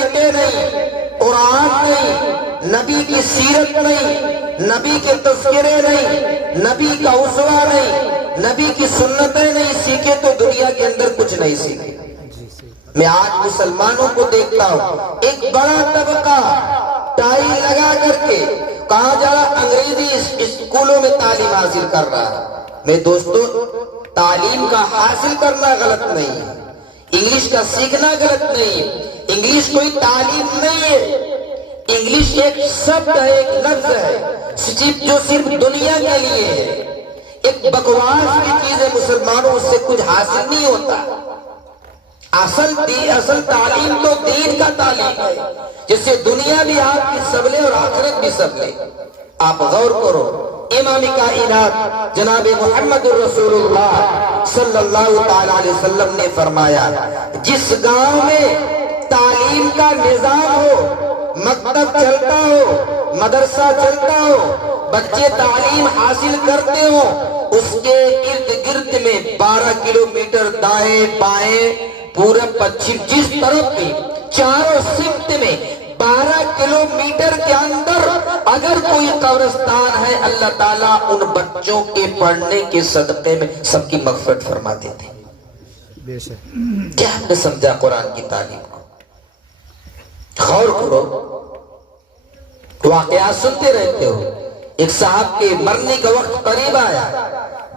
طریقے نہیں، قرآن نہیں، نبی کی سیرت نہیں، نبی کے تذکرے نہیں، نبی کا اسوہ نہیں، نبی کی سنتیں نہیں سیکھے تو دنیا کے اندر کچھ نہیں سیکھے۔ میں آج مسلمانوں کو دیکھتا ہوں، ایک بڑا طبقہ ٹائی لگا کر کے کہاں جا رہا انگریزی اسکولوں میں تعلیم حاصل کر رہا ہے۔ میں دوستو، تعلیم کا حاصل کرنا غلط نہیں ہے، انگلش کا سیکھنا غلط نہیں ہے، انگلش کوئی تعلیم نہیں ہے، انگلش ایک شبد ہے، ایک لفظ ہے جو صرف دنیا کے لیے ہے، ایک بکواس کی چیز ہے۔ مسلمانوں اس سے کچھ حاصل نہیں ہوتا۔ اصل تعلیم تو دین کا تعلیم ہے، جس سے دنیا بھی آپ کی سنبھلے اور آخرت بھی سنبھلے۔ آپ غور کرو، امام کائنات جناب محمد الرسول اللہ صلی اللہ تعالی علیہ وسلم نے فرمایا، جس گاؤں میں تعلیم کا نظام ہو، مکتب چلتا ہو، مدرسہ چلتا ہو، بچے تعلیم حاصل کرتے ہو، اس کے ارد گرد میں 12 کلومیٹر دائیں بائیں پورب پچھم جس طرف بھی چاروں سمت میں 12 کلومیٹر کے اندر اگر کوئی قبرستان ہے، اللہ تعالیٰ ان بچوں کے پڑھنے کے صدقے میں سب کی مغفرت فرما دیتے ہیں۔ کیا آپ نے سمجھا قرآن کی تعلیم کو؟ غور کرو، واقعات سنتے رہتے ہو۔ ایک صاحب کے مرنے کا وقت قریب آیا،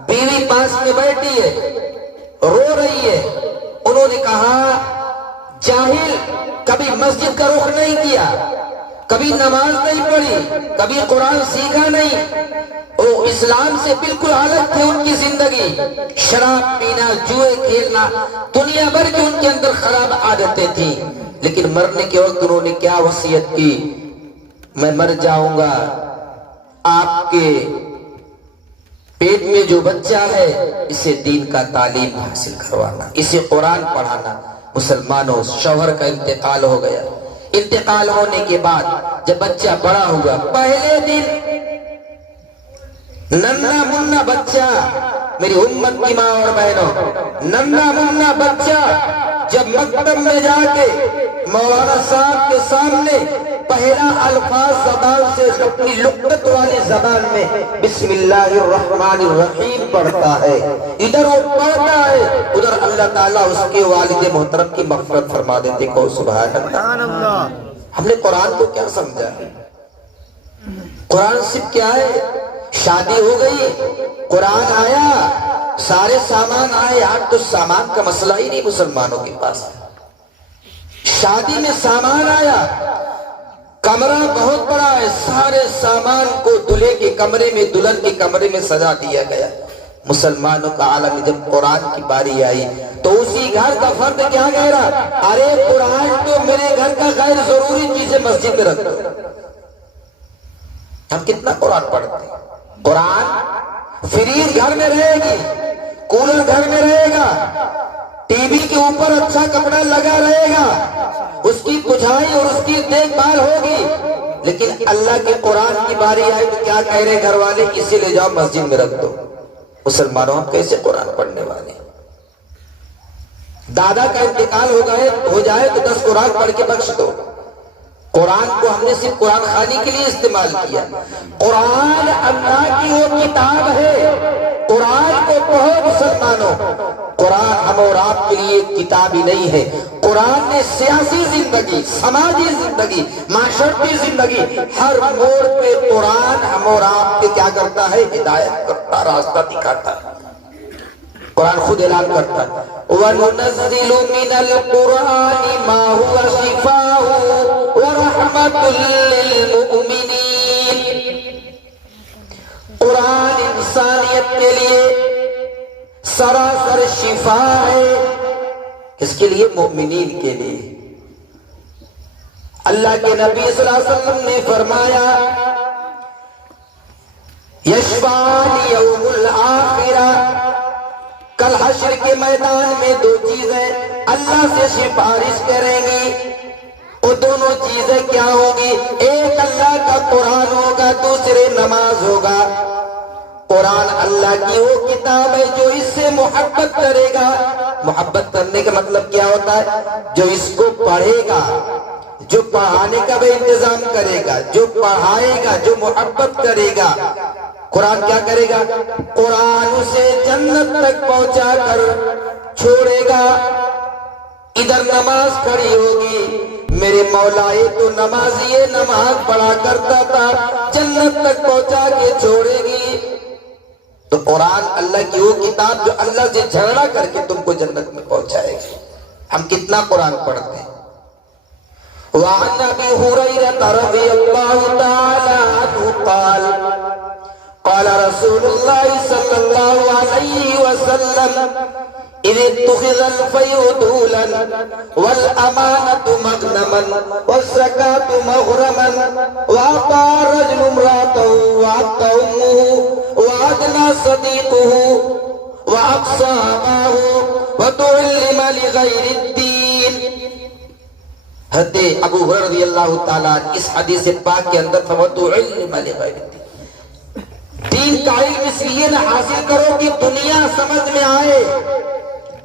بیوی پاس میں بیٹھی ہے، رو رہی ہے۔ انہوں نے کہا، جاہل، کبھی مسجد کا رخ نہیں کیا، کبھی نماز نہیں پڑھی، کبھی قرآن سیکھا نہیں، وہ اسلام سے بالکل الگ تھے ان کی زندگی، شراب پینا، جوئے کھیلنا، دنیا بھر کی ان کے اندر خراب عادتیں تھیں۔ لیکن مرنے کے وقت انہوں نے کیا وصیت کی، میں مر جاؤں گا، آپ کے پیٹ میں جو بچہ ہے اسے دین کا تعلیم حاصل کروانا، اسے قرآن پڑھانا۔ مسلمانوں، شوہر کا انتقال ہو گیا، انتقال ہونے کے بعد جب بچہ بڑا ہوا، پہلے دن ننھا منھا بچہ، میری امت کی ماں اور بہنوں، ننھا منھا بچہ جب مکتب میں جا کے مولانا صاحب کے سامنے پہلا الفاظ زبان سے اپنی لقت والی زبان میں بسم اللہ الرحمن الرحیم پڑھتا ہے، ادھر وہ پڑھتا ہے، ادھر اللہ تعالیٰ اس کے والد محترم کی مغفرت فرما دیتے۔ کو سبحان اللہ۔ ہم نے قرآن کو کیا سمجھا؟ قرآن صرف کیا ہے؟ شادی ہو گئی، قرآن آیا، سارے سامان آئے۔ آج تو سامان کا مسئلہ ہی نہیں مسلمانوں کے پاس۔ شادی میں سامان آیا، کمرہ بہت بڑا ہے، سارے سامان کو دلہے کے کمرے میں، دلہن کے کمرے میں سجا دیا گیا۔ مسلمانوں کا عالم جب قرآن کی باری آئی تو اسی گھر کا فرد کیا کہہ رہا، ارے قرآن تو میرے گھر کا غیر ضروری چیزیں مسجد میں رکھ دو۔ ہم کتنا قرآن پڑھتے ہیں؟ قرآن فریج گھر میں رہے گی، کولر گھر میں رہے گا، ٹی وی کے اوپر اچھا کپڑا لگا رہے گا، اس کی پچھائی اور اس کی دیکھ بھال ہوگی، لیکن اللہ کے قرآن کی باری آئی تو کیا کہہ رہے گھر والے، اسے لے جاؤ مسجد میں رکھ دو۔ مسلمانوں، ہم کیسے قرآن پڑھنے والے ہیں؟ دادا کا انتقال ہو جائے تو 10 قرآن پڑھ کے بخش دو۔ قرآن کو ہم نے صرف قرآن خوانی کے لیے استعمال کیا۔ قرآن اللہ کی وہ کتاب ہے، قرآن کو پڑھو مسلمانوں۔ قرآن ہم اور آپ کے لیے کتاب ہی نہیں ہے، قرآن نے سیاسی زندگی، سماجی زندگی، معاشرتی زندگی، ہر موڑ پہ قرآن ہم اور آپ کے کیا کرتا ہے؟ ہدایت کرتا، راستہ دکھاتا ہے۔ قرآن خود اعلان کرتا ہے، وَنُنَزِّلُ مِنَ الْقُرْآنِ مَا هُوَ شِفَاءٌ وَرَحْمَةٌ لِّلْمُؤْمِنِينَ۔ قرآن انسانیت کے لیے سراسر شفا ہے، کس کے لیے؟ مومنین کے لیے۔ اللہ کے نبی صلی اللہ علیہ وسلم نے فرمایا، یشفعان یوم الآخرہ، کل حشر کے میدان میں 2 چیزیں اللہ سے سفارش کریں گی، وہ دونوں چیزیں کیا ہوگی؟ ایک اللہ کا قرآن ہوگا، دوسرے نماز ہوگا۔ قرآن اللہ کی وہ کتاب ہے جو اس سے محبت کرے گا۔ محبت کرنے کا مطلب کیا ہوتا ہے؟ جو اس کو پڑھے گا، جو پڑھانے کا بھی انتظام کرے گا، جو پڑھائے گا، جو محبت کرے گا، قرآن کیا کرے گا؟ قرآن اسے جنت تک پہنچا کر چھوڑے گا۔ ادھر نماز کھڑی ہوگی، میرے مولا یہ تو نمازی نماز پڑھا کرتا تھا، جنت تک پہنچا کے چھوڑے گی۔ تو قرآن اللہ کی وہ کتاب جو اللہ سے جھگڑا کر کے تم کو جنت میں پہنچائے گی۔ ہم کتنا قرآن پڑھتے ہیں؟ وعن ابی ہریرہ رضی اللہ تعالی عنہ قال قال رسول اللہ صلی اللہ علیہ وسلم اذ اتخذ الفیء دولا والامانة مغنما والزکاة مغرما واعطى الرجل امرأته وعطى امه وعدنا صديقه واقصى اباه وتعلم لغير الدين۔ حضرت ابو ہریرہ رضی اللہ تعالیٰ اس حدیث پاک کے اندر فَوَتُعِلِّمَ لِغَيْرِ الدِّينِ، دین کا علم اس لیے نہ حاصل کرو کہ دنیا سمجھ میں آئے،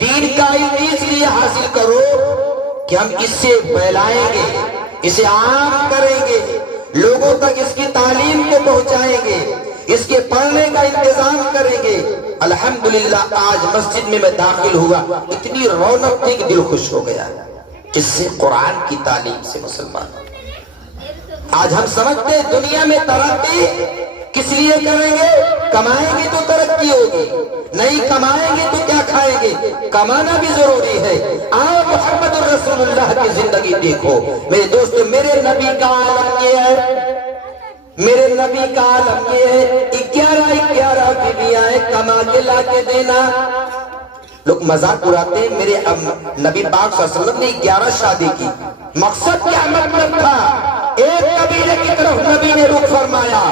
دین کا علم اس لیے حاصل کرو کہ ہم اس سے پھیلائیں گے، اسے عام کریں گے، لوگوں تک اس کی تعلیم کو پہنچائیں گے، اس کے پڑھنے کا انتظام کریں گے۔ الحمدللہ آج مسجد میں داخل ہوا، اتنی رونق تھی کہ دل خوش ہو گیا، جس سے قرآن کی تعلیم سے مسلمان۔ آج ہم سمجھتے ہیں دنیا میں ترقی کس لیے کریں گے؟ کمائیں گے تو ترقی ہوگی، نہیں کمائیں گے تو کیا کھائیں گے؟ کمانا بھی ضروری ہے۔ آؤ محمد الرسول اللہ کی زندگی دیکھو میرے دوستو، میرے نبی کا عالم یہ ہے، میرے نبی کا عالم یہ ہے، 11 بیویاں کما کے لا کے دینا۔ لوگ مذاق اڑاتے ہیں، میرے نبی پاک صلی اللہ علیہ وسلم نے 11 شادی کی، مقصد کیا مطلب تھا؟ ایک قبیلے کی طرف نبی نے رخ فرمایا،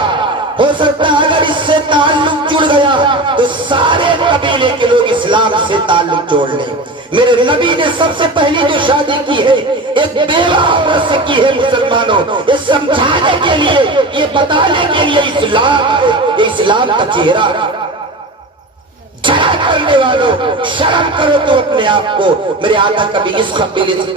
ہو سکتا ہے اگر اس سے تعلق جڑ گیا تو سارے قبیلے کے لوگ اسلام سے تعلق جوڑ لیں۔ میرے نبی نے سب سے پہلی جو شادی کی ہے ایک بیوہ عورت سے کی ہے مسلمانوں، یہ سمجھانے کے لیے، یہ بتانے کے لیے اسلام ہے، یہ اسلام کا چہرہ ہے۔ جھگڑا کرنے والوں شرم کرو تو اپنے آپ کو، میرے آقا کبھی اس قبیلے سے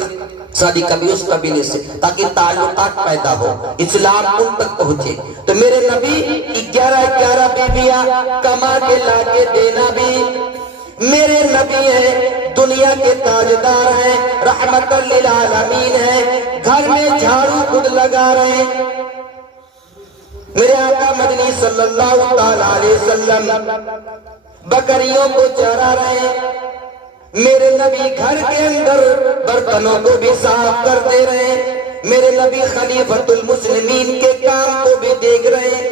شادی، کبھی اس قبیلے سے، تاکہ تعلقات پیدا ہو، اسلام ان تک پہنچے۔ تو میرے نبی 11 بیویاں کما کے لا کے دینا بھی، میرے نبی ہیں، دنیا کے تاجدار ہیں، رحمت للعالمین ہیں، گھر میں جھاڑو خود لگا رہے ہیں۔ میرے آقا مدنی صلی اللہ تعالیٰ علیہ وسلم بکریوں کو چرا رہے، میرے نبی گھر کے اندر برتنوں کو بھی صاف کر دے رہے، میرے نبی خلیفۃ المسلمین کے کام کو بھی دیکھ رہے۔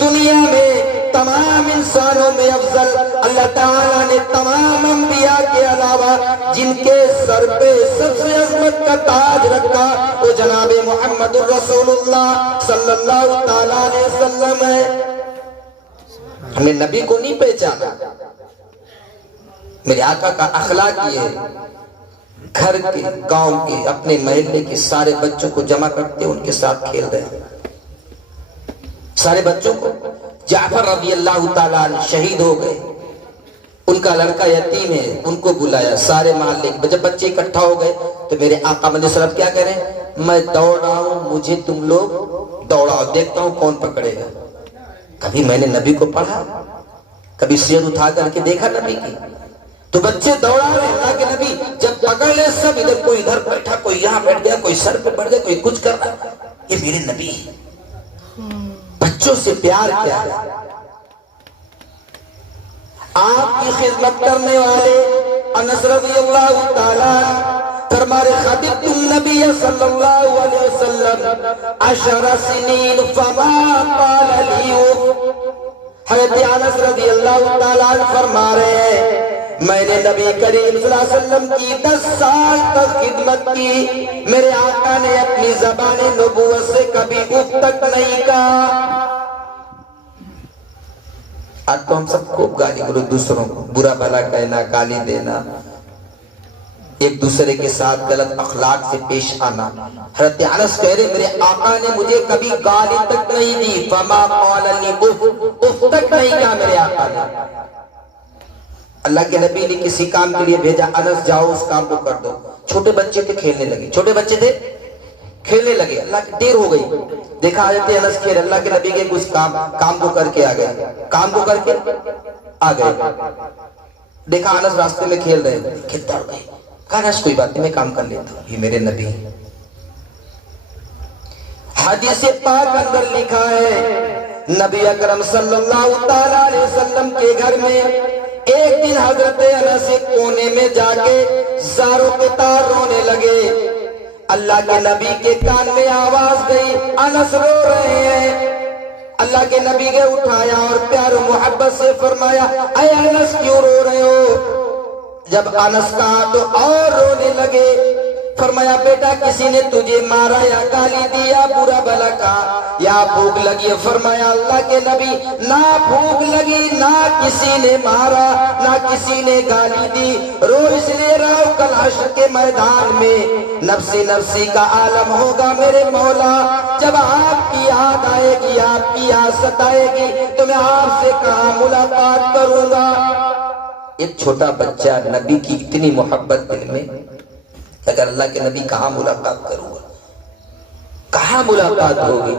دنیا میں تمام انسانوں میں افضل اللہ تعالیٰ نے تمام انبیاء کے علاوہ جن کے سر پہ سب سے عظمت کا تاج رکھا وہ جناب محمد الرسول اللہ صلی اللہ تعالیٰ علیہ وسلم ہے۔ ہم نے نبی کو نہیں پہچانا۔ میرے آقا کا اخلاق یہ ہے، گھر کے، گاؤں کے، اپنے محلے کے سارے بچوں کو جمع کرتے ان کے ساتھ کھیل رہے ہیں، سارے بچوں کو۔ جعفر رضی اللہ تعالیٰ عنہ شہید ہو گئے، ان کا لڑکا یتیم ہے، ان کو بلایا سارے محلے کے، جب بچے اکٹھا ہو گئے تو میرے آقا مدنی صلی اللہ علیہ وسلم کیا کریں؟ میں دوڑ رہا ہوں، مجھے تم لوگ دوڑاؤ، دیکھتا ہوں کون پکڑے گا۔ کبھی میں نے نبی کو پڑھا، کبھی سیر اٹھا کر کے دیکھا نبی کی، تو بچے دوڑا رہے اللہ کے نبی، جب پکڑ لے سب، ادھر کوئی ادھر بیٹھا، کوئی یہاں بیٹھ گیا، کوئی سر پہ بڑھ گیا، کوئی کچھ کر رہا، یہ میرے نبی ہے۔ بچوں سے پیار کیا ہے، آپ کی خدمت کرنے والے انس رضی اللہ تعالیٰ فرمارے خطبت النبی صلی اللہ علیہ وسلم 10 سنین فما قال لی اف۔ حضرت انس رضی اللہ تعالیٰ فرما رہے ہیں میں نے نبی کریم صلی اللہ علیہ وسلم کی 10 سال تک خدمت کی، میرے آقا نے اپنی زبان نبوت سے کبھی اف تک نہیں کہا۔ آج تو ہم سب خوب گالی گلوچ، دوسروں کو برا بھلا کہنا، گالی دینا، ایک دوسرے کے ساتھ غلط اخلاق سے پیش آنا۔ حضرت انس کہہ رہے میرے آقا نے مجھے کبھی گالی تک نہیں دی، فما قال لی اف تک نہیں کہا میرے آقا نے۔ اللہ کے نبی نے کسی کام کے لیے بھیجا، انس جاؤ اس کام کو کر دو، چھوٹے بچے تھے کھیلنے لگے، چھوٹے بچے تھے کھیلنے لگے. اللہ کی دیر ہو گئی. دیکھا حضرت انس کھیل, اللہ کے نبی کے کچھ کام کو کر کے آ گئے, کام کو کر کے آ گئے. دیکھا انس راستے میں کھیل رہے ہیں, کھیل دوڑ گئے. کہا انس کوئی بات نہیں, میں کام کر لیتا ہوں, یہ میرے نبی ہیں. حدیث پاک اندر لکھا ہے نبی اکرم صلی اللہ تعالیٰ علیہ وسلم کے گھر میں ایک دن حضرت انس ایک کونے میں جا کے زاروں کے تار رونے لگے. اللہ کے نبی کے کان میں آواز گئی, انس رو رہے ہیں. اللہ کے نبی کے اٹھایا اور پیار و محبت سے فرمایا, اے انس کیوں رو رہے ہو؟ جب انس کہا تو اور رونے لگے. فرمایا بیٹا کسی نے تجھے مارا یا گالی دی یا برا بھلا کہا یا بھوک لگی؟ فرمایا اللہ کے نبی نہ بھوک لگی, نہ کسی نے مارا, نہ کسی نے گالی دی. رو اس لیے رہا ہوں کل حشر کے میدان میں نفسی نفسی کا عالم ہوگا میرے مولا. جب آپ کی یاد آئے گی, آپ کی یاد ستائے گی تو میں آپ سے کہاں ملاقات کروں گا. ایک چھوٹا بچہ نبی کی اتنی محبت دل میں, اگر اللہ کے نبی کہاں ملاقات کروں گا, کہاں ملاقات ہوگی.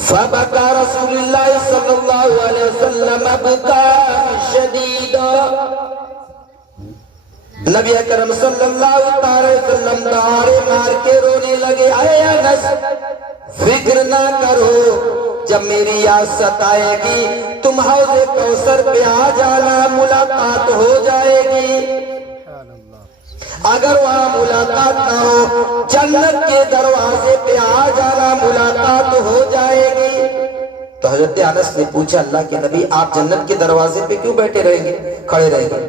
فبکا رسول اللہ صلی اللہ علیہ وسلم بکا شدیدا. نبی اکرم صلی اللہ علیہ وسلم دہاڑے مار کے رونے لگے. اے انس فکر نہ کرو, جب میری یاد ستائے گی تم حوض کوثر پہ آ جانا, ملاقات ہو جائے گی. اگر وہاں ملاقات نہ ہو جنت کے دروازے پہ آ جانا, ملاقات ہو جائے گی. تو حضرت انس نے پوچھا اللہ کے نبی آپ جنت کے دروازے پہ کیوں بیٹھے رہیں گے, کھڑے رہیں گے؟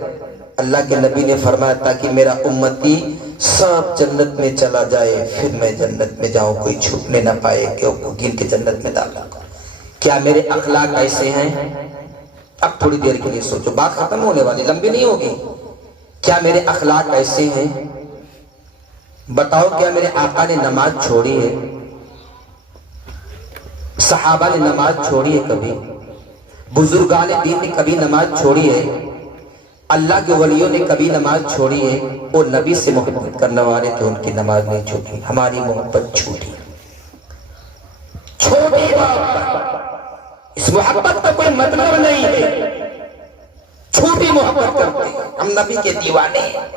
اللہ کے نبی نے فرمایا تاکہ میرا امتی سب جنت میں چلا جائے, پھر میں جنت میں جاؤں, کوئی چھوٹنے نہ پائے کہ وہ گن کے جنت میں داخل کروں. کیا میرے اخلاق ایسے ہیں؟ اب تھوڑی دیر کے لیے سوچو, بات ختم ہونے والی, لمبی نہیں ہوگی. کیا میرے اخلاق ایسے ہیں؟ بتاؤ کیا میرے آقا نے نماز چھوڑی ہے؟ صحابہ نے نماز چھوڑی ہے کبھی؟ بزرگان دین نے کبھی نماز چھوڑی ہے؟ اللہ کے ولیوں نے کبھی نماز چھوڑی ہے؟ وہ نبی سے محبت کرنے والے تھے, ان کی نماز نہیں چھوٹی. ہماری محبت چھوٹی, چھوٹی محبت. اس محبت کا کوئی مطلب نہیں ہے, چھوٹی محبت کرتے ہیں. ہم نبی کے دیوانے ہیں,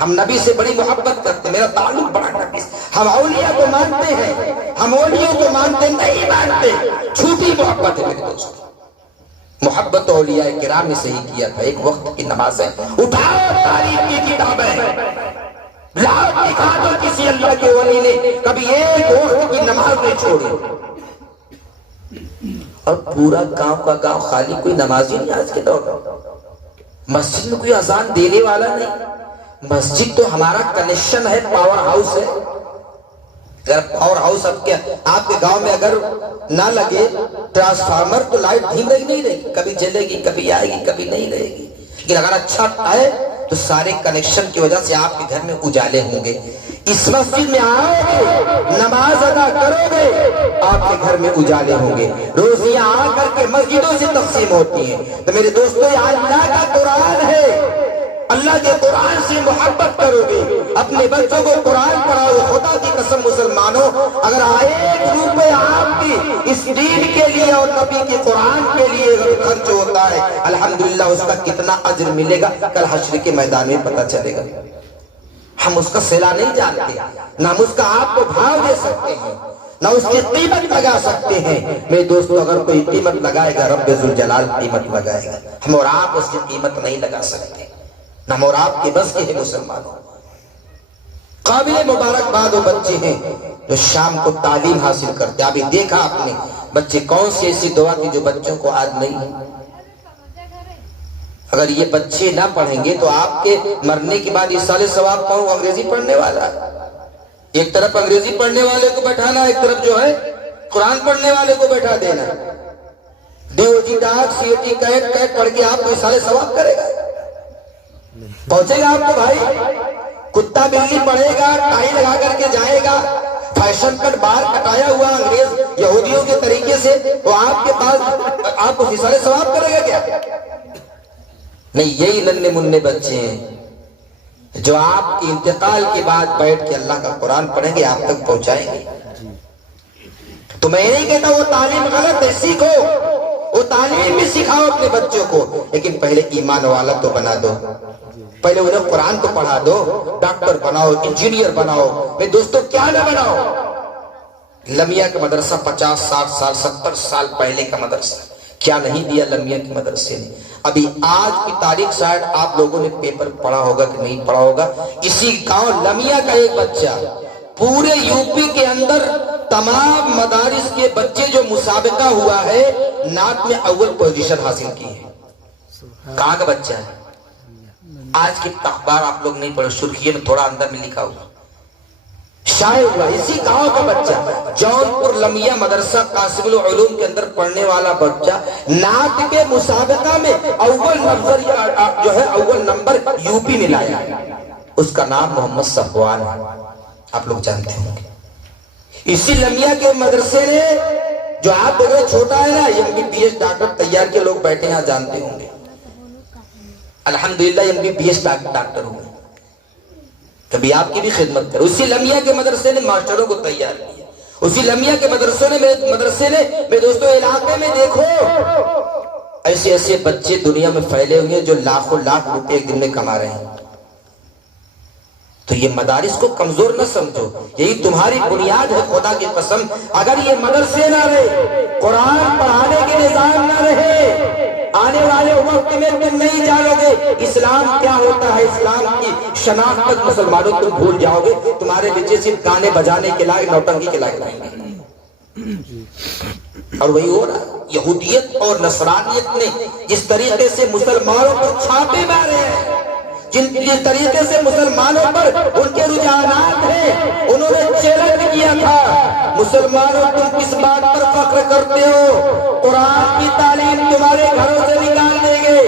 ہم نبی سے بڑی محبت کرتے ہیں, میرا تعلق بڑا نبی سے. ہم اولیاء کو مانتے ہیں, ہم اولیاء کو مانتے نہیں مانتے. چھوٹی محبت ہے میرے دوست. محبت اولیاء کرام نے صحیح کیا تھا. ایک وقت کی نماز ہے, اٹھاؤ تاریخ کی کتابیں, لاؤ دکھا دو کسی اللہ کے ولی نے کبھی ایک وقت کی نماز نہیں چھوڑی. اور پورا گاؤں کا گاؤں خالی, کوئی نمازی نہیں آج کے دور میں. مسجد میں کوئی اذان دینے والا نہیں. مسجد تو ہمارا کنیکشن ہے, پاور ہاؤس ہے. اگر پاور ہاؤس آپ کے گاؤں میں اگر نہ لگے ٹرانسفارمر تو لائٹ دھیم رہی نہیں رہے گی, کبھی جلے گی, کبھی آئے گی, کبھی نہیں رہے گی. لیکن اگر اچھا ہے تو سارے کنیکشن کی وجہ سے آپ کے گھر میں اجالے ہوں گے. اس مسجد میں آؤ گے, نماز ادا کرو گے, آپ کے گھر میں اجالے ہوں گے. روزیاں آ کر کے مسجدوں سے تقسیم ہوتی ہیں. تو میرے دوستو یہ اللہ کا قرآن ہے, اللہ کے قرآن سے محبت کرو گے, اپنے بچوں کو قرآن پڑھاؤ. خدا کی قسم مسلمانوں, اگر ایک روپے آپ کی اس دین کے لیے اور نبی کے قرآن کے لیے خرچ ہوتا ہے, الحمدللہ اس کا کتنا اجر ملے گا کل حشر کے میدان میں پتہ چلے گا. ہم اس کا صلہ نہیں جانتے, نہ ہم اس کا آپ کو بھاؤ دے سکتے ہیں, نہ اس کی قیمت لگا سکتے ہیں. میرے دوستو اگر کوئی قیمت لگائے گا رب ذوالجلال قیمت لگائے گا. ہم اور آپ اس کی قیمت نہیں لگا سکتے, نہ ہم اور آپ کے بس کے ہیں. مسلمانوں قابل مبارکباد وہ بچے ہیں جو شام کو تعلیم حاصل کرتے. ابھی دیکھا آپ نے بچے کون سی ایسی دعا کی جو بچوں کو آج نہیں ہے. اگر یہ بچے نہ پڑھیں گے تو آپ کے مرنے کے بعد ایصال ثواب کون انگریزی پڑھنے والا ہے. ایک طرف انگریزی پڑھنے والے کو بیٹھانا, ایک طرف جو ہے قرآن پڑھنے والے کو بیٹھا دینا. ڈیو ڈاک سی ٹی کیٹ پڑھ کے آپ کو ایصال ثواب کرے گا, پہنچے گا آپ کو بھائی. کتا بلی پڑھے گا, ٹائی لگا کر کے جائے گا, فیشن کٹ باہر کٹایا ہوا انگریز یہودیوں کے طریقے سے, تو آپ کے پاس آپ کو ایصال ثواب کرے گا کیا؟ نہیں, یہی ننھے منھے بچے ہیں جو آپ کے انتقال کے بعد بیٹھ کے اللہ کا قرآن پڑھیں گے، آپ تک پہنچائیں گے. تو میں نہیں کہتا وہ تعلیم غلط ہے، سیکھو، وہ تعلیم بھی سکھاؤ اپنے بچوں کو، لیکن پہلے ایمان والا تو بنا دو، پہلے انہیں قرآن تو پڑھا دو. ڈاکٹر بناؤ، انجینئر بناؤ، میں دوستو کیا نہ بناؤ. لمیہ کا مدرسہ 50 60 سال 70 سال پہلے کا مدرسہ، کیا نہیں دیا لمیہ کے مدرسے نے. ابھی آج کی تاریخ شاید آپ لوگوں نے پیپر پڑھا ہوگا کہ نہیں پڑھا ہوگا، اسی گاؤں لمیہ کا ایک بچہ پورے یو پی کے اندر تمام مدارس کے بچے جو مسابقہ ہوا ہے، نعت میں اول پوزیشن حاصل کی ہے. کہاں کا بچہ ہے؟ آج کے اخبار آپ لوگ نہیں پڑھے، سرخیے میں تھوڑا اندر میں لکھا ہوا شائع ہوا. اسی گاؤں کا بچہ، جونپور لمیہ مدرسہ قاسم العلوم کے اندر پڑھنے والا بچہ نعت کے مسابقہ میں اول نمبر یو پی میں لایا. اس کا نام محمد صفوان ہے، آپ لوگ جانتے ہوں گے. اسی لمیہ کے مدرسے نے، جو آپ دیکھ رہے چھوٹا ہے نا، MBBS ڈاکٹر تیار کے لوگ بیٹھے ہیں، جانتے ہوں گے. الحمدللہ MBBS ڈاکٹر ہوئے، کبھی آپ کی بھی خدمت کرو. اسی لمیہ کے مدرسے نے ماسٹروں کو تیار کیا. اسی لمیہ کے مدرسے نے میرے دوستوں علاقے میں دیکھو ایسے ایسے بچے دنیا میں پھیلے ہوئے ہیں جو لاکھوں لاکھ روپے ایک دن میں کما رہے ہیں. تو یہ مدارس کو کمزور نہ سمجھو، یہی تمہاری بنیاد ہے. خدا کی قسم اگر یہ مدرسے نہ رہے، قرآن پڑھانے کے نظام نہ رہے، آنے والے وقت میں تم نہیں جانو گے اسلام کیا ہوتا ہے. اسلام کی شناخت تک مسلمانوں تم بھول جاؤ گے. تمہارے بچے صرف گانے بجانے کے لائق، نوٹنکی کے لائق نہیں ہیں. اور وہی ہو رہا ہے. یہودیت اور نصرانیت نے جس طریقے سے مسلمانوں پر چھاپے مارے ہیں، جس طریقے سے مسلمانوں پر ان کے رجحانات ہیں، انہوں نے چیلنج کیا تھا، مسلمانوں تم کس بات پر فخر کرتے ہو؟ قرآن کی تعلیم تمہارے گھروں سے نکال دیں گے،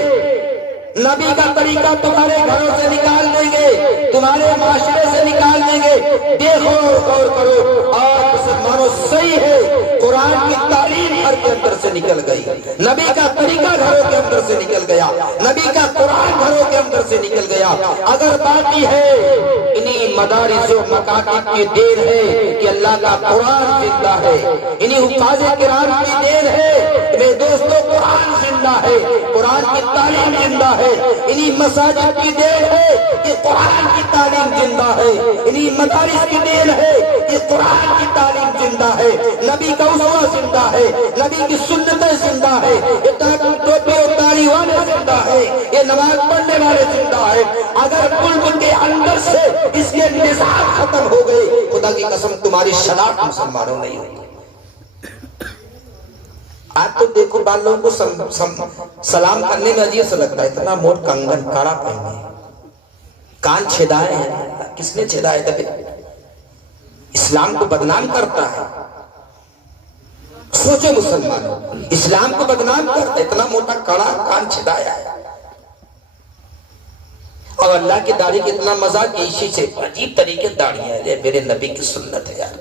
نبی کا طریقہ تمہارے گھروں سے نکال دیں گے، تمہارے معاشرے سے نکال دیں گے. دیکھو غور کرو، آج مسلمانوں صحیح ہے، قرآن کی تعلیم گھر کے اندر سے نکل گئی، نبی کا طریقہ گھروں کے اندر سے نکل گیا، نبی کا قرآن گھروں کے اندر سے نکل گیا. اگر باقی ہے انہی مدارس و مکاتب کی دین ہے کہ اللہ کا قرآن زندہ ہے، انہی حفاظ کرام کی دین ہے کہ میرے دوستوں قرآن زندہ ہے، قرآن کی تعلیم زندہ ہے. انہی مساجد کی دین ہے کہ قرآن کی تعلیم زندہ ہے، انہی مدارس کی دین ہے کہ قرآن کی تعلیم زندہ ہے. نبی کا اسوہ زندہ ہے، نبی کی سنتیں زندہ ہے، یہ ٹوپی اور داڑھی والے زندہ ہے، یہ نماز پڑھنے والے زندہ ہے. اگر ملک کے اندر سے اس کے نظام ختم ہو گئے، خدا کی قسم تمہاری شناخت مسلمانوں نہیں ہوگی. آج تو دیکھو بعض لوگوں کو سلام کرنے میں عجیب سا لگتا ہے، اتنا موٹ کنگن کڑا پہنے، کان چھیدائے ہیں. کس نے چھیدائے تھے؟ اسلام کو بدنام کرتا ہے. سوچو مسلمانوں، اسلام کو بدنام کرتا ہے، اتنا موٹا کڑا کان چھیدایا ہے. اور اللہ کی داڑھی کی اتنا مذاق، اسی سے عجیب طریقے داڑھی ہے. میرے نبی کی سنت ہے یار،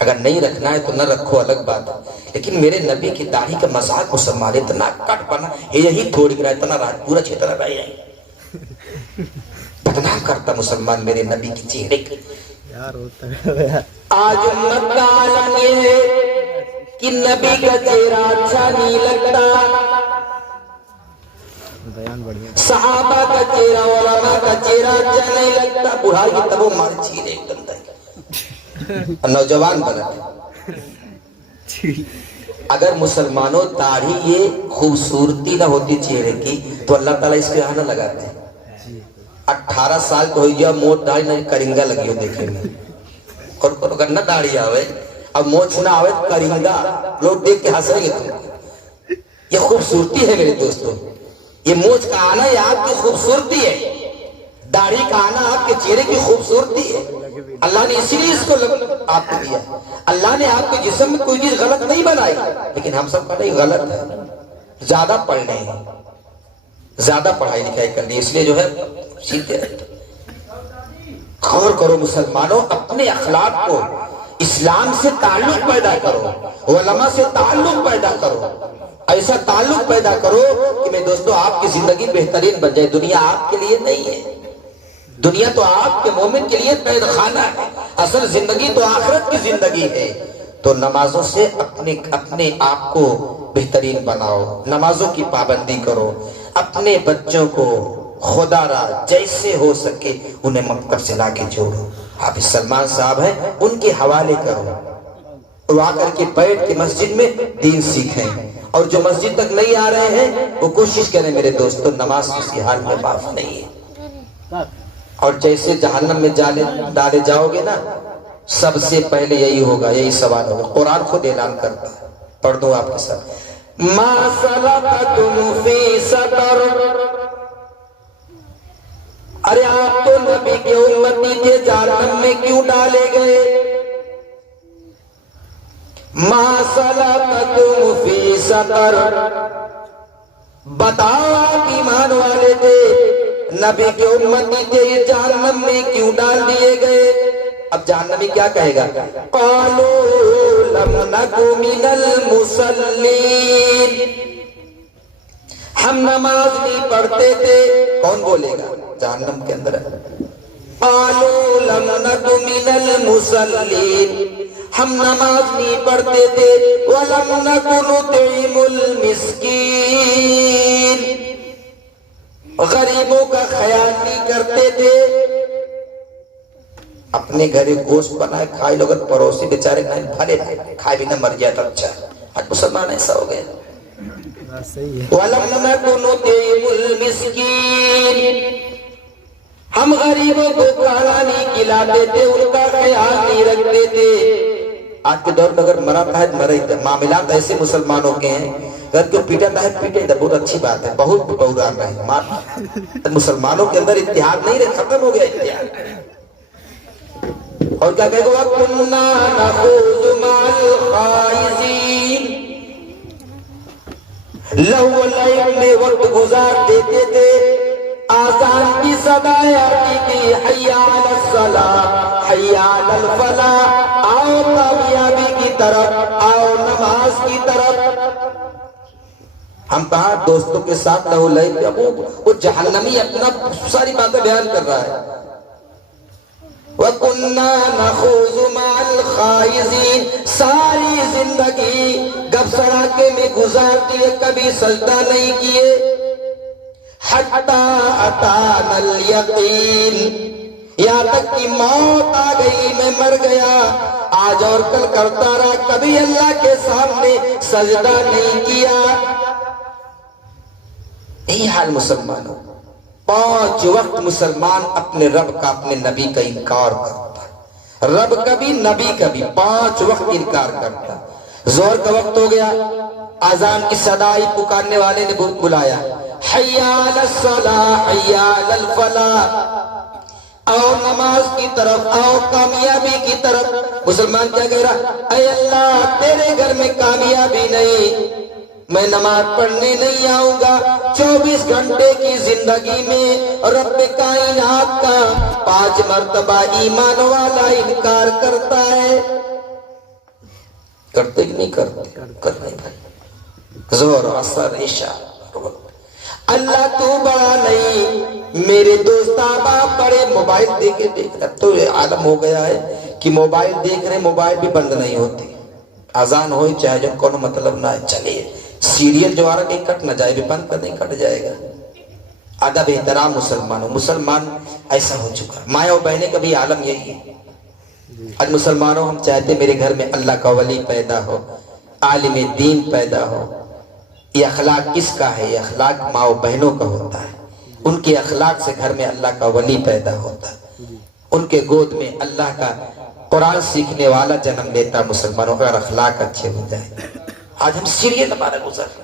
اگر نہیں رکھنا ہے تو نہ رکھو، الگ بات ہے، لیکن میرے نبی کی داڑھی کا مذاق مسلمان اتنا کٹ بنا، یہی تھوڑ گرا، اتنا پورا چھترا رہا ہے، بدنام کرتا مسلمان میرے نبی کی چہرے کی. آج امت کا عالم یہ ہے کہ نبی کا چہرہ اچھا نہیں لگتا، صحابہ کا چہرہ، علماء کا چہرہ اچھا نہیں لگتا. بڑھائی کی تب وہ مار چیرے ایک دم تک نوجوان بنا. اگر مسلمانوں داڑھی یہ خوبصورتی نہ ہوتی چہرے کی تو اللہ تعالیٰ اس کے یہاں نہ لگاتے. 18 سال تو ہوئی موٹ داڑھی نہ کرنگا لگی ہو دیکھیں گے، اور اگر نہ داڑھی آوے اب موچ نہ آوے کرنگا، لوگ دیکھ کے ہنسیں گے. تم یہ خوبصورتی ہے میرے دوستوں، یہ موچ کا آنا یہ آپ کی خوبصورتی ہے، داڑھی کا آنا آپ کے چہرے کی خوبصورتی ہے. اللہ نے اسی لیے اس کو آپ کو دیا. اللہ نے آپ کے جسم میں کوئی چیز غلط نہیں بنائی، لیکن ہم سب کا نہیں غلط ہے، زیادہ پڑھنے ہیں، زیادہ پڑھائی لکھائی کرنی، اس لیے جو ہے سیدھے رہتے. غور کرو مسلمانوں، اپنے اخلاق کو، اسلام سے تعلق پیدا کرو، علماء سے تعلق پیدا کرو، ایسا تعلق پیدا کرو کہ میں دوستو آپ کی زندگی بہترین بن جائے. دنیا آپ کے لیے نہیں ہے، دنیا تو آپ کے مومن کے لیے قید خانہ ہے، اصل زندگی تو آخرت کی زندگی ہے۔ تو نمازوں سے اپنے آپ کو بہترین بناؤ، نمازوں کی پابندی کرو، اپنے بچوں کو خدا را جیسے ہو سکے انہیں مکتب سے لا کے جوڑو۔ حافظ سلمان صاحب ہیں، ان کے حوالے کرو، وہ آ کر کے بیٹھ کے مسجد میں دین سیکھیں، اور جو مسجد تک نہیں آ رہے ہیں وہ کوشش کریں میرے دوستو، نماز کسی حال میں معاف نہیں ہے۔ اور جیسے جہنم میں ڈالے جاؤ گے نا، سب سے پہلے یہی ہوگا، یہی سوال ہوگا۔ قرآن خود اعلان کرتا ہے، پڑھ دوں آپ کے ساتھ، ما سلککم فی سقر، ارے آپ تو نبی کے امتی کے جہنم میں کیوں ڈالے گئے؟ ما سلککم فی سقر، بتاؤ آپ ایمان والے تھے، نبی کے امتی تھے، جہنم میں کیوں ڈال دیے گئے؟ اب جہنمی کیا کہے گا؟ قالوا لم نک من المصلین، ہم نماز نہیں پڑھتے تھے۔ کون بولے گا؟ جہنم کے اندر ہے۔ قالوا لم نک من المصلین، ہم نماز نہیں پڑھتے تھے، ولم نک نطعم المسکین، غریبوں کا خیال نہیں کرتے تھے۔ اپنے گھر گوشت بنائے کھائے لوگ، پڑوسی بیچارے بھلے کھائے بھی نہ مر گیا تو اچھا ہے۔ آج مسلمان ایسا ہو گئے۔ وَلَمْ نَكُ نُطْعِمُ الْمِسْكِينَ، ہم غریبوں کو کھانا نہیں کھلاتے تھے، ان کا خیال نہیں رکھتے تھے۔ آج کے دور میں اگر مرا ہے مرے، معاملات ایسے مسلمانوں کے ہیں، اگر کوئی پیٹا ہے پیٹے، بہت اچھی بات ہے، بہت بہران رہے۔ مسلمانوں کے اندر اتحاد نہیں رہے، ختم ہو گیا اتحاد۔ اور کیا کہے گا؟ وَكُنَّا نَخُوضُ مَعَ الْخَائِضِينَ، لہو لعب میں وقت گزار دیتے تھے۔ آذان کی صدائیں آتی تھی، حی علی الصلاۃ، حی علی الفلاح، آؤ کامیابی کی طرف، آؤ نماز کی طرف۔ ہم کہاں دوستوں کے ساتھ لہو لعب، وہ جہنمی اپنا ساری باتیں بیان کر رہا ہے۔ وَكُنَّا نَخُوضُ مَعَ الْخَائِضِينَ، ساری زندگی گپ سڑاکے میں گزار دیے، کبھی سجدہ نہیں کیے۔ حَتَّى أَتَانَا الْيَقِينَ، یہاں تک کہ موت آ گئی، میں مر گیا، آج اور کل کرتا رہا، کبھی اللہ کے سامنے سجدہ نہیں کیا۔ یہی حال مسلمانوں، 5 وقت مسلمان اپنے رب کا، اپنے نبی کا انکار کرتا ہے۔ رب کا بھی نبی کا بھی 5 وقت انکار کرتا ہے۔ ظہر کا وقت ہو گیا، اذان کی صدائی، پکارنے والے نے بلایا، حی علی الصلاۃ، حی علی الفلاح، آؤ نماز کی طرف، آؤ کامیابی کی طرف۔ مسلمان کیا کہہ رہا؟ اے اللہ تیرے گھر میں کامیابی نہیں، میں نماز پڑھنے نہیں آؤں گا۔ 24 گھنٹے کی زندگی میں رب کائنات کا 5 مرتبہ ایمان والا انکار کرتا ہے۔ کرتے کہ نہیں کرتے؟ کرنے بھائی، ظہر، عصر، عشاء، اللہ تو بڑا نہیں۔ میرے دوست آپ بڑے موبائل دیکھے اب تو عالم ہو گیا ہے کہ موبائل دیکھ رہے، موبائل بھی بند نہیں ہوتی، اذان ہوئی چاہے جو کونو مطلب نہ ہے، چلیے سیریل جو آ رہا کہیں کٹ نہ جائے، بھی بند کر نہیں کٹ جائے گا۔ ادب احترام مسلمانوں، مسلمان ایسا ہو چکا، ماں اور بہنیں کا بھی عالم یہی ہے۔ آج مسلمانوں ہم چاہتے میرے گھر میں اللہ کا ولی پیدا ہو، عالم دین پیدا ہو۔ یہ اخلاق کس کا ہے؟ یہ اخلاق ماں و بہنوں کا ہوتا ہے۔ ان کے اخلاق سے گھر میں اللہ کا ولی پیدا ہوتا ہے، ان کے گود میں اللہ کا قرآن سیکھنے والا جنم لیتا۔ مسلمانوں کا اخلاق اچھے ہو جائے۔ آج ہم سیریل ہمارا گزر رہا ہے،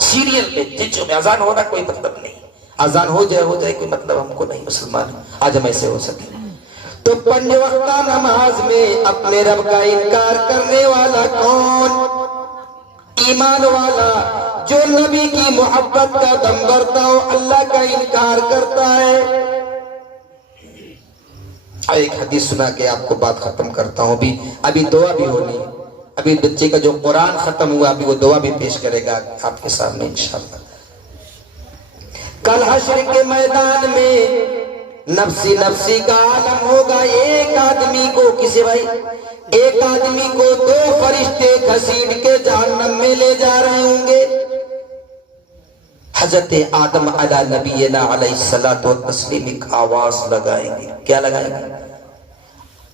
سیریل میں جنچوں میں اذان ہونا کوئی مطلب نہیں، اذان ہو جائے کوئی مطلب ہم کو نہیں۔ مسلمان آج ہم ایسے ہو سکے تو 5 وقتہ نماز میں اپنے رب کا انکار کرنے والا کون؟ ایمان والا جو نبی کی محبت کا دم بھرتا ہو، اللہ کا انکار کرتا ہے۔ ایک حدیث سنا کے آپ کو بات ختم کرتا ہوں، ابھی دعا بھی ہونی ہے، ابھی بچے کا جو قرآن ختم ہوا ابھی وہ دعا بھی پیش کرے گا آپ کے سامنے انشاءاللہ۔ کل حشر کے میدان میں نفسی نفسی کا عالم ہوگا. ایک آدمی کو کسی بھائی ایک آدمی کو 2 فرشتے گھسیٹ کے جہنم میں لے جا رہے ہوں گے. حضرت آدم علی نبینا علیہ الصلوۃ والتسلیم ایک آواز لگائیں گے. کیا لگائیں گے؟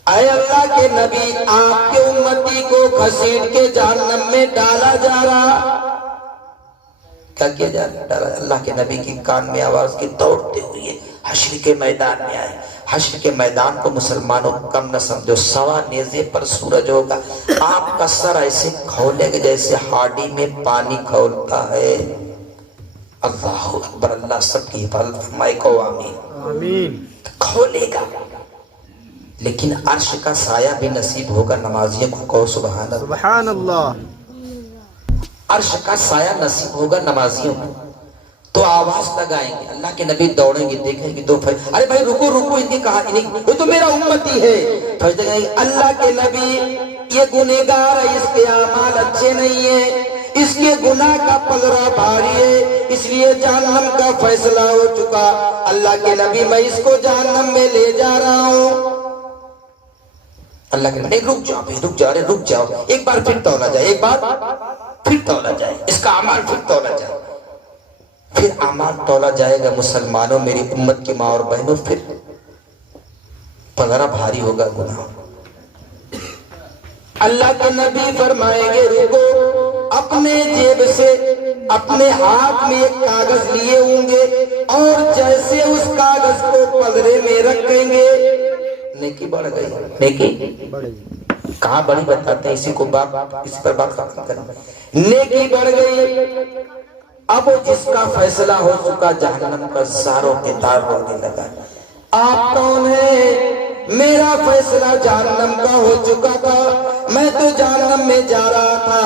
اے اللہ کے نبی، آپ کے امتی کو گھسیٹ کے جہنم میں ڈالا جا رہا. کیا کیا جا رہا؟ ڈالا. اللہ کے نبی کی کان میں آواز کی دوڑتے ہوئے حشر کے میدان میں آئے. حشر کے میدان کو مسلمانوں کم نہ سمجھو، 1.25 نیزے پر سورج ہوگا. آپ کا سر ایسے کھولے گا جیسے ہاڈی میں پانی کھولتا ہے. اللہ اکبر. اللہ سب کی حفاظت فرمائے. کو آمین. آمین. کھولے گا، لیکن عرش کا سایہ بھی نصیب ہوگا نمازیوں کو. کہو سبحان اللہ. سبحان اللہ. عرش کا سایہ نصیب ہوگا نمازیوں کو. تو آواز لگائیں گے. اللہ کے نبی دوڑیں گے، دیکھیں گے 2 فرشتے. ارے بھائی رکو رکو، ان کی کہا وہ تو میرا امتی ہے. فرشتے کہیں گے اللہ کے نبی یہ گنہگار ہے، اس کے اعمال اچھے نہیں ہیں، اس کے گناہ کا پلڑا بھاری ہے، اس لیے جہنم کا فیصلہ ہو چکا. اللہ کے نبی میں اس کو جہنم میں لے جا رہا ہوں. اللہ کے نبی رک جاؤ بھائی، رک جاؤ. ارے رک جاؤ، ایک بار پھر تولا جائے، ایک بار پھر تولا جائے، اس کا اعمال پھر تولا جائے. پھر اعمال تولا جائے گا. مسلمانوں، میری امت کی ماں اور بہنوں، پھر پلڑا بھاری ہوگا گناہ. اللہ کے نبی فرمائیں گے رکو. اپنے جیب سے اپنے ہاتھ میں ایک کاغذ لیے ہوں گے اور جیسے اس کاغذ کو پلڑے میں رکھیں گے. نیکی بڑھ گئی. نیکی کہاں بڑی بتاتے ہیں، اسی کو اس پر بات کریں. نیکی بڑھ گئی. اب جس کا فیصلہ ہو چکا جہنم کا زاروں کے تار رونے لگا. آپ کون ہیں؟ میرا فیصلہ جہنم کا ہو چکا تھا، میں تو جہنم میں جا رہا تھا.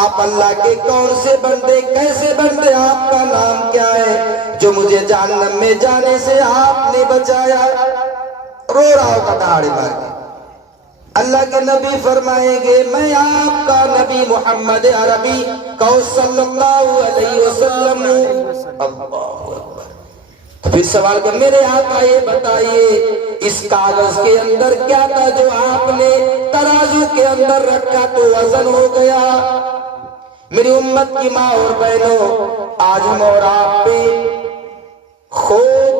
آپ اللہ کے کون سے بندے، کیسے بندے، آپ کا نام کیا ہے جو مجھے جہنم میں جانے سے آپ نے بچایا؟ رو رہا ہوگا دہاڑے مار کے. اللہ کے نبی فرمائیں گے میں آپ کا نبی محمد عربی صلی اللہ علیہ وسلم. اللہ اکبر. پھر سوال کر میرے آقا یہ بتائیے اس کاغذ کے اندر کیا تھا جو آپ نے ترازو کے اندر رکھا تو وزن ہو گیا؟ میری امت کی ماں اور بہنوں، آج ہم اور آپ پہ خوب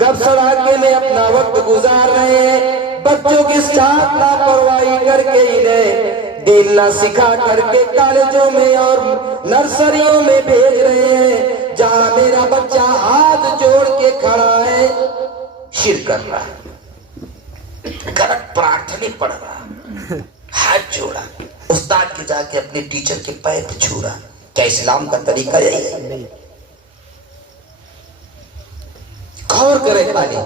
گپ سڑاکے میں اپنا وقت گزار رہے ہیں. بچوں کے ساتھ لاپرواہی کر کے انہیں دین نہ سکھا کر کے کالجوں میں اور نرسریوں میں بھیج رہے ہیں، جہاں میرا بچہ ہاتھ جوڑ کے کھڑا ہے، شرک کر رہا ہے، غلط پرارتھنا پڑھ رہا، ہاتھ جوڑا، استاد کے جا کے اپنے ٹیچر کے پیر پہ چھو رہا. کیا اسلام کا طریقہ یہی ہے؟ غور کریں. خالی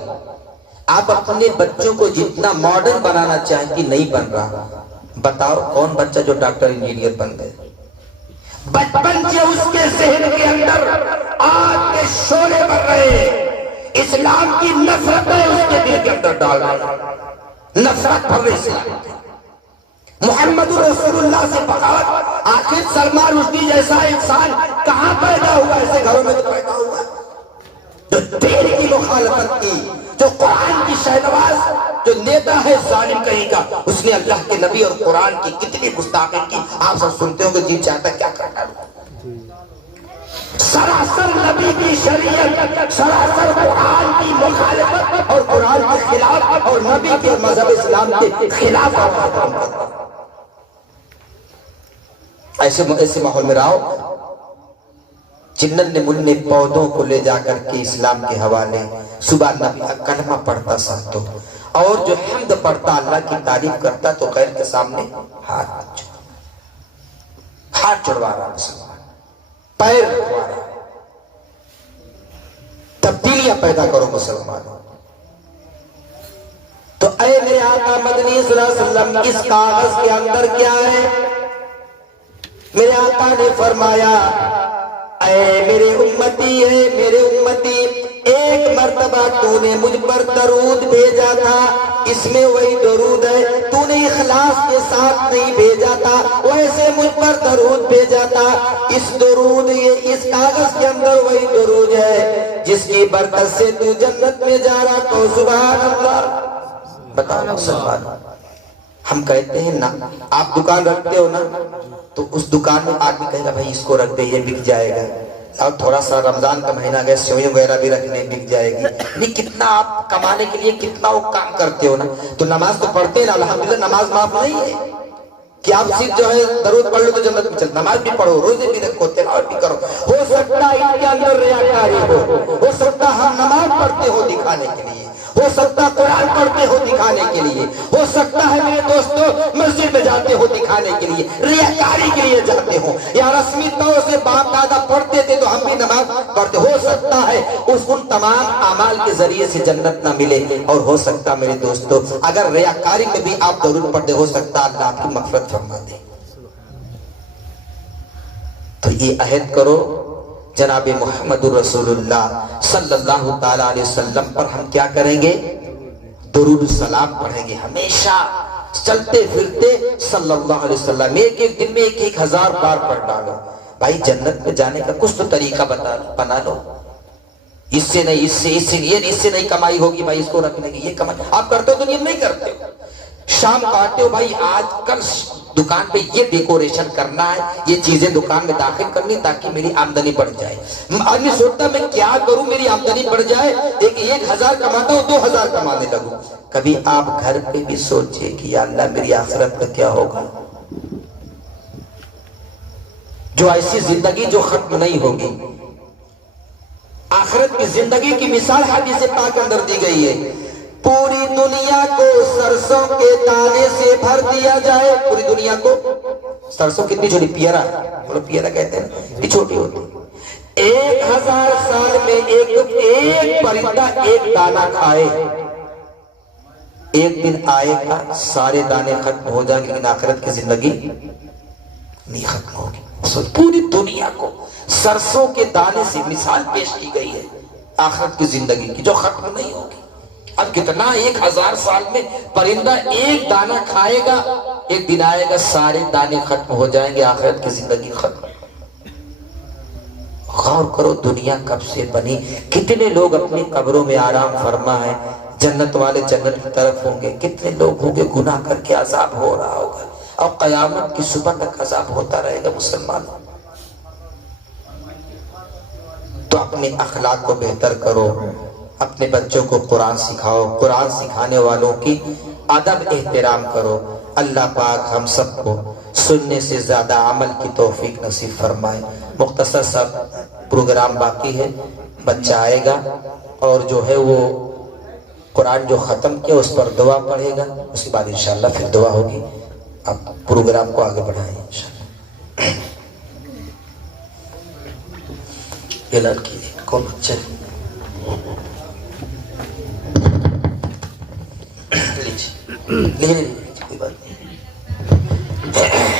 آپ اپنے بچوں کو جتنا ماڈرن بنانا چاہتی نہیں بن رہا. بتاؤ کون بچہ جو ڈاکٹر انجینئر بن گئے؟ بچپن سے اس کے ذہن کے اندر آگ کے شعلے بن رہے ہیں، اسلام کی نفرتیں اس کے دل کے اندر ڈال رہے ہیں. نفرت بھر رہی اسلام کی. محمد رسول اللہ سے بغاوت. آخر سلمان رشدی جیسا انسان کہاں پیدا ہوا؟ ایسے گھروں میں تو پیدا ہوا جو دین کی مخالفت کی، جو قرآن کی شہنواز، جو نیتا ہے ظالم کہیں کا، اس نے اللہ کے نبی اور قرآن کی کتنی گستاخی کی. آپ سب سنتے ہو کہ جی چاہتا کیا کرنا. سراسر نبی کی شریعت، سراسر قرآن کی مخالفت اور قرآن کے خلاف اور نبی کے مذہب اسلام کے خلاف. ایسے ماحول میں رہو. جنن نے من نے پودوں کو لے جا کر کے اسلام کے حوالے صبح نبی کا کلمہ پڑھتا ساتھ تو، اور جو حمد پڑھتا اللہ کی تعریف کرتا تو غیر کے سامنے ہاتھ جڑوا رہا، مسلمان پیر رکھوا رہا. تبدیلیاں پیدا کرو مسلمانوں. تو اے میرے آقا مدنی صلی اللہ علیہ وسلم، اس کاغذ کے اندر کیا ہے؟ میرے آقا نے فرمایا اے میرے امتی ہے، میرے امتی، ایک مرتبہ تو نے مجھ پر درود بھیجا تھا، اس میں وہی درود ہے. تو نے اخلاص کے ساتھ نہیں بھیجا تھا، ویسے مجھ پر درود بھیجا تھا. اس درود، یہ اس کاغذ کے اندر وہی درود ہے جس کی برکت سے تو جنت میں جا رہا تو سبحان اللہ. بتاؤ مسلمان، ہم کہتے ہیں نا آپ دکان رکھتے ہو نا تو اس دکان میں آدمی کہے گا بھائی اس کو رکھ دے یہ بک جائے گا، اور تھوڑا سا رمضان کا مہینہ گیا سیوئیں وغیرہ بھی رکھنے بک جائے گی. نہیں کتنا آپ کمانے کے لیے کتنا وہ کام کرتے ہو نا. تو نماز تو پڑھتے ہیں نا، الحمدللہ نماز معاف نہیں ہے کہ آپ صرف جو ہے درود پڑھ لو تو جنت میں چل. نماز بھی پڑھو، روزے بھی رکھو، تلاوت بھی کرو. ہو سکتا ہے ان کے اندر ریاکاری ہو سکتا ہے ہم نماز پڑھتے ہو دکھانے کے لیے، ہو سکتا ہے قرآن پڑھتے ہو دکھانے کے لیے، ہو سکتا ہے میرے دوستو مسجد میں جاتے ہو دکھانے کے لیے، ریاکاری کے لیے جاتے ہو، یا رسمی طور سے باپ دادا پڑھتے تھے تو ہم بھی نماز پڑھتے. ہو سکتا ہے ان تمام اعمال کے ذریعے سے جنت نہ ملے، اور ہو سکتا میرے دوستو اگر ریاکاری میں بھی آپ درود پڑھتے ہو سکتا اللہ آپ کی مغفرت فرما دے. تو یہ عہد کرو جناب محمد رسول اللہ صلی اللہ تعالی علیہ وسلم پر ہم کیا کریں گے؟ درود السلام پڑھیں گے ہمیشہ چلتے پھرتے. صلی اللہ علیہ وسلم ایک ایک دن میں 1000 بار پڑھ ڈالو. بھائی جنت میں جانے کا کچھ تو طریقہ بنا لو. اس سے نہیں کمائی ہوگی بھائی اس کو رکھنے کی، یہ کمائی آپ کرتے ہو تو یہ نہیں کرتے ہو. شام کاٹے ہو بھائی آج کل دکان پہ یہ ڈیکوریشن کرنا ہے، یہ چیزیں دکان میں داخل کرنی تاکہ میری آمدنی بڑھ جائے. آدمی سوچتا میں کیا کروں میری آمدنی بڑھ جائے، 1000 کماتا ہوں 2000 کمانے لگوں. کبھی آپ گھر پہ بھی سوچے کہ یا اللہ میری آخرت کا کیا ہوگا. جو ایسی زندگی جو ختم نہیں ہوگی. آخرت کی زندگی کی مثال حدیث پاک اندر دی گئی ہے. پوری دنیا کو سرسوں کے دانے سے بھر دیا جائے. پوری دنیا کو سرسوں کتنی چھوٹی، پیرا پیرا کہتے ہیں یہ چھوٹی ہوتی. 1000 سال میں ایک پرندہ ایک دانہ کھائے، ایک دن آئے گا سارے دانے ختم ہو جائیں گے لیکن آخرت کی زندگی نہیں ختم ہوگی. پوری دنیا کو سرسوں کے دانے سے مثال پیش کی گئی ہے آخرت کی زندگی کی جو ختم نہیں ہوگی. اب کتنا 1000 سال میں پرندہ ایک دانہ کھائے گا، ایک دن آئے گا سارے دانے ختم ہو جائیں گے، آخرت کی زندگی ختم. غور کرو دنیا کب سے بنی. کتنے لوگ اپنی قبروں میں آرام فرما ہے، جنت والے جنت کی طرف ہوں گے، کتنے لوگ ہوں گے گناہ کر کے عذاب ہو رہا ہوگا اور قیامت کی صبح تک عذاب ہوتا رہے گا. مسلمانوں تو اپنے اخلاق کو بہتر کرو، اپنے بچوں کو قرآن سکھاؤ، قرآن سکھانے والوں کی ادب احترام کرو. اللہ پاک ہم سب کو سننے سے زیادہ عمل کی توفیق نصیب فرمائے. مختصر سا پروگرام باقی ہے، بچہ آئے گا اور جو ہے وہ قرآن جو ختم کیا اس پر دعا پڑھے گا، اس کے بعد انشاءاللہ پھر دعا ہوگی. آپ پروگرام کو آگے بڑھائیں انشاءاللہ. اعلان کیجیے کون بچہ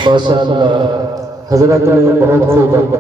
ماشاءاللہ حضرت نے بہت خوب